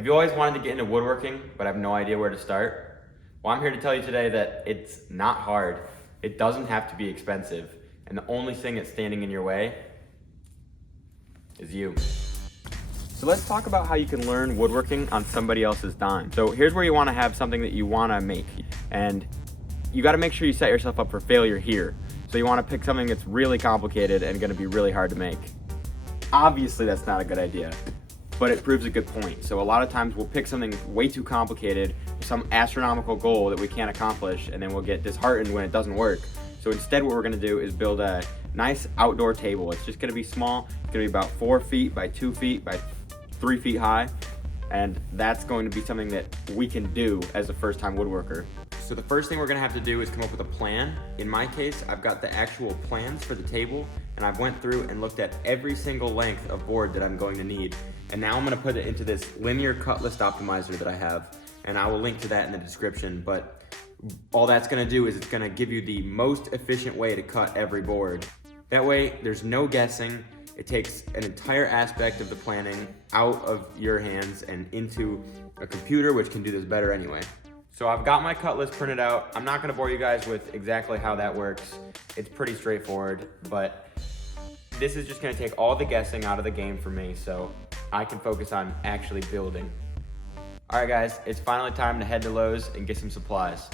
Have you always wanted to get into woodworking, but have no idea where to start? Well, I'm here to tell you today that it's not hard. It doesn't have to be expensive. And the only thing that's standing in your way is you. So let's talk about how you can learn woodworking on somebody else's dime. So here's where you want to have something that you want to make. And you got to make sure you set yourself up for failure here. So you want to pick something that's really complicated and going to be really hard to make. Obviously, that's not a good idea, but it proves a good point. So a lot of times we'll pick something way too complicated, some astronomical goal that we can't accomplish, and then we'll get disheartened when it doesn't work. So instead what we're gonna do is build a nice outdoor table. It's just gonna be small. It's gonna be about 4 feet by 2 feet by 3 feet high. And that's going to be something that we can do as a first-time woodworker. So the first thing we're gonna have to do is come up with a plan. In my case, I've got the actual plans for the table, and I've went through and looked at every single length of board that I'm going to need. And now I'm gonna put it into this linear cut list optimizer that I have, and I will link to that in the description. But all that's gonna do is it's gonna give you the most efficient way to cut every board. That way, there's no guessing. It takes an entire aspect of the planning out of your hands and into a computer, which can do this better anyway. So I've got my cut list printed out. I'm not gonna bore you guys with exactly how that works. It's pretty straightforward, but this is just gonna take all the guessing out of the game for me so I can focus on actually building. All right guys, it's finally time to head to Lowe's and get some supplies.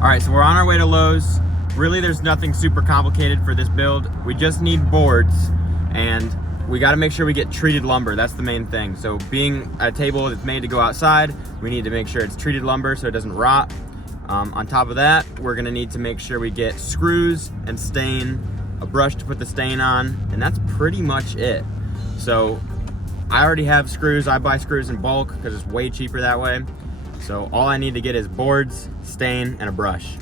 All right, so we're on our way to Lowe's. Really, there's nothing super complicated for this build. We just need boards, and we gotta make sure we get treated lumber. That's the main thing. So being a table that's made to go outside, we need to make sure it's treated lumber so it doesn't rot. On top of that, we're gonna need to make sure we get screws and stain, a brush to put the stain on, and that's pretty much it. So I already have screws. I buy screws in bulk because it's way cheaper that way. So all I need to get is boards, stain, and a brush.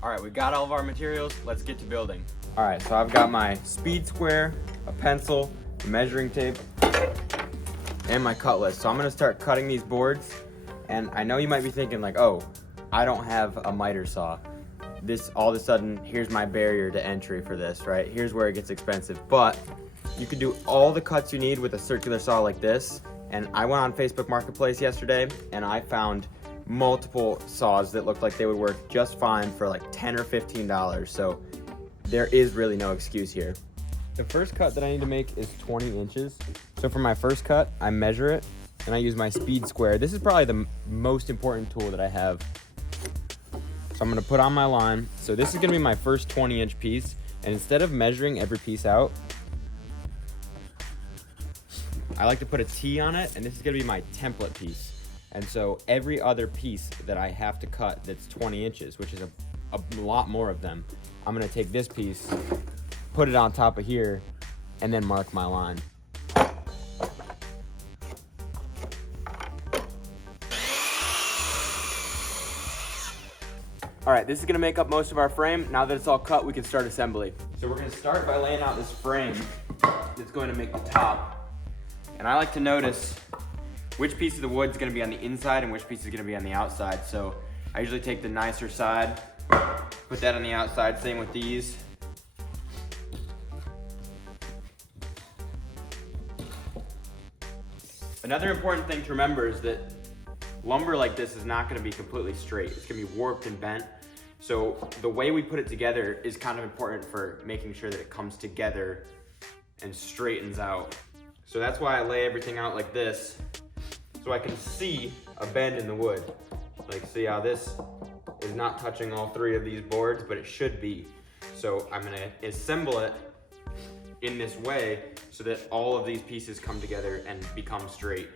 All right, we got all of our materials. Let's get to building. All right, so I've got my speed square, a pencil, a measuring tape, and my cut list. So I'm gonna start cutting these boards. And I know you might be thinking like, oh, I don't have a miter saw. This, all of a sudden, here's my barrier to entry for this, right? Here's where it gets expensive. But you can do all the cuts you need with a circular saw like this. And I went on Facebook Marketplace yesterday and I found multiple saws that looked like they would work just fine for like $10 or $15. So there is really no excuse here. The first cut that I need to make is 20 inches. So for my first cut, I measure it and I use my speed square. This is probably the most important tool that I have. So I'm gonna put on my line. So this is gonna be my first 20-inch piece. And instead of measuring every piece out, I like to put a T on it, and this is gonna be my template piece. And so every other piece that I have to cut that's 20 inches, which is a lot more of them, I'm gonna take this piece, put it on top of here, and then mark my line. All right, this is gonna make up most of our frame. Now that it's all cut, we can start assembly. So we're gonna start by laying out this frame that's going to make the top. And I like to notice which piece of the wood is gonna be on the inside and which piece is gonna be on the outside. So I usually take the nicer side, put that on the outside, same with these. Another important thing to remember is that lumber like this is not gonna be completely straight. It's gonna be warped and bent. So the way we put it together is kind of important for making sure that it comes together and straightens out. So that's why I lay everything out like this, so I can see a bend in the wood. Like, see how this is not touching all 3 of these boards, but it should be. So I'm gonna assemble it in this way so that all of these pieces come together and become straight.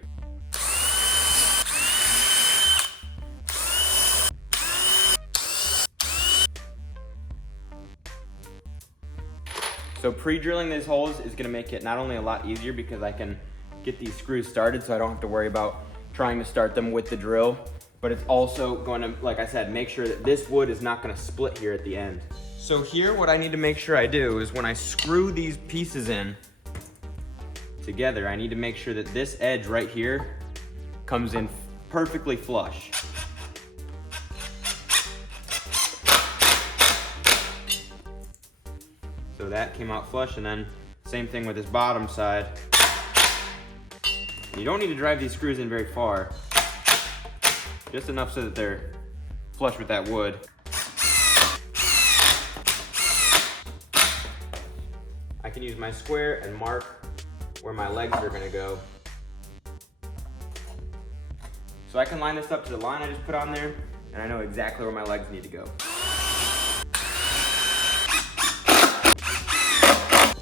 So pre-drilling these holes is gonna make it not only a lot easier because I can get these screws started so I don't have to worry about trying to start them with the drill, but it's also going to, like I said, make sure that this wood is not going to split here at the end. So here, what I need to make sure I do is when I screw these pieces in together, I need to make sure that this edge right here comes in perfectly flush. So that came out flush, and then same thing with this bottom side. You don't need to drive these screws in very far, just enough so that they're flush with that wood. I can use my square and mark where my legs are gonna go. So I can line this up to the line I just put on there, and I know exactly where my legs need to go.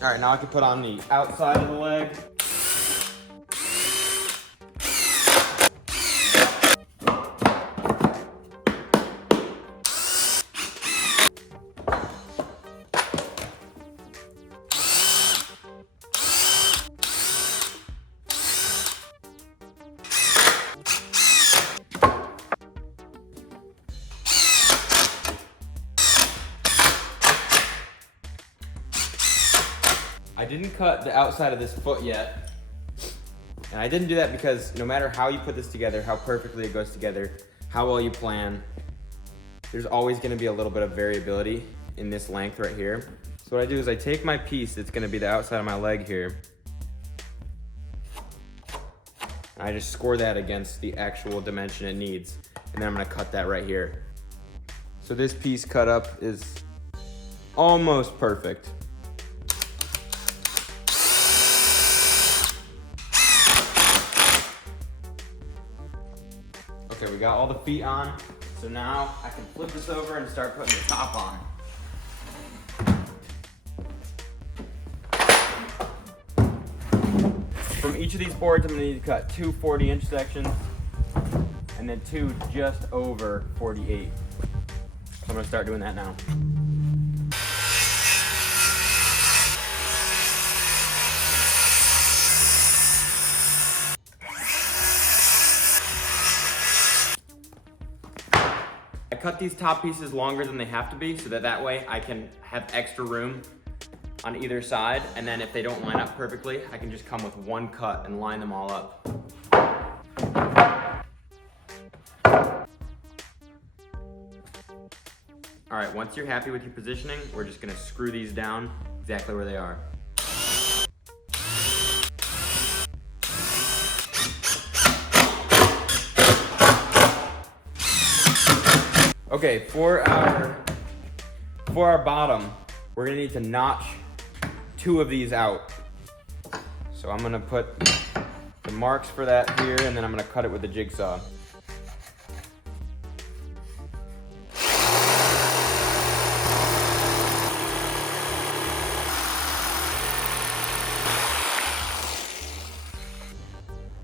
All right, now I can put on the outside of the leg. I didn't cut the outside of this foot yet. And I didn't do that because no matter how you put this together, how perfectly it goes together, how well you plan, there's always gonna be a little bit of variability in this length right here. So what I do is I take my piece that's gonna be the outside of my leg here, and I just score that against the actual dimension it needs. And then I'm gonna cut that right here. So this piece cut up is almost perfect. Okay, we got all the feet on, so now I can flip this over and start putting the top on. From each of these boards, I'm gonna need to cut two 40-inch sections and then two just over 48. So I'm gonna start doing that now. I cut these top pieces longer than they have to be so that way I can have extra room on either side, and then if they don't line up perfectly, I can just come with one cut and line them all up. All right, once you're happy with your positioning, we're just gonna screw these down exactly where they are. Okay, for our bottom, we're gonna need to notch two of these out. So I'm gonna put the marks for that here, and then I'm gonna cut it with a jigsaw.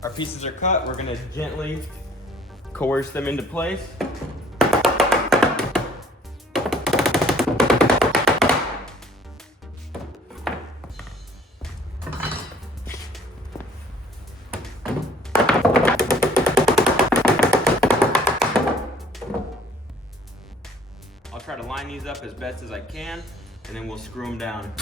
Our pieces are cut. We're gonna gently coerce them into place. I'll try to line these up as best as I can, and then we'll screw them down.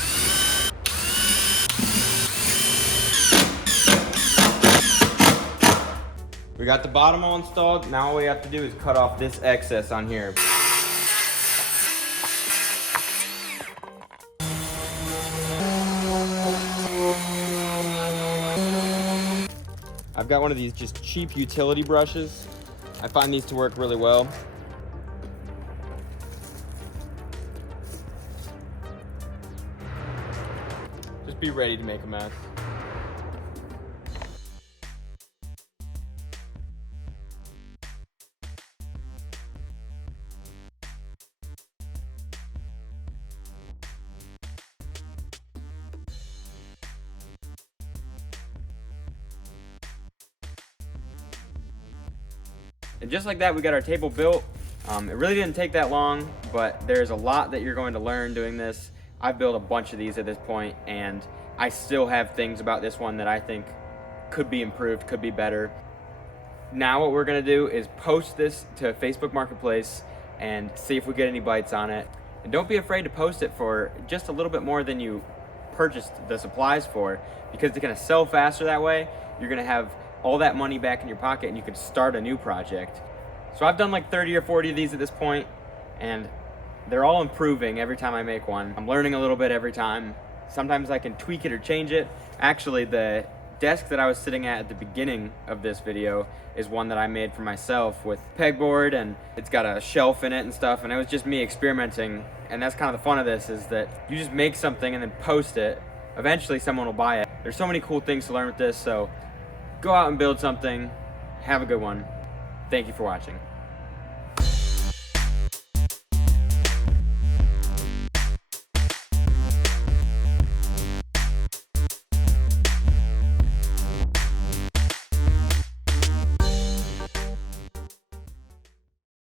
We got the bottom all installed. Now all we have to do is cut off this excess on here. I've got one of these just cheap utility brushes. I find these to work really well. Just be ready to make a mess. And just like that, we got our table built. It really didn't take that long, but there's a lot that you're going to learn doing this. I've built a bunch of these at this point, and I still have things about this one that I think could be improved, could be better. Now what we're gonna do is post this to Facebook Marketplace and see if we get any bites on it. And don't be afraid to post it for just a little bit more than you purchased the supplies for, because it's gonna sell faster that way. You're gonna have all that money back in your pocket and you can start a new project. So I've done like 30 or 40 of these at this point, and they're all improving every time I make one. I'm learning a little bit every time. Sometimes I can tweak it or change it. Actually, the desk that I was sitting at the beginning of this video is one that I made for myself with pegboard, and it's got a shelf in it and stuff, and it was just me experimenting. And that's kind of the fun of this, is that you just make something and then post it. Eventually someone will buy it. There's so many cool things to learn with this, so go out and build something. Have a good one. Thank you for watching.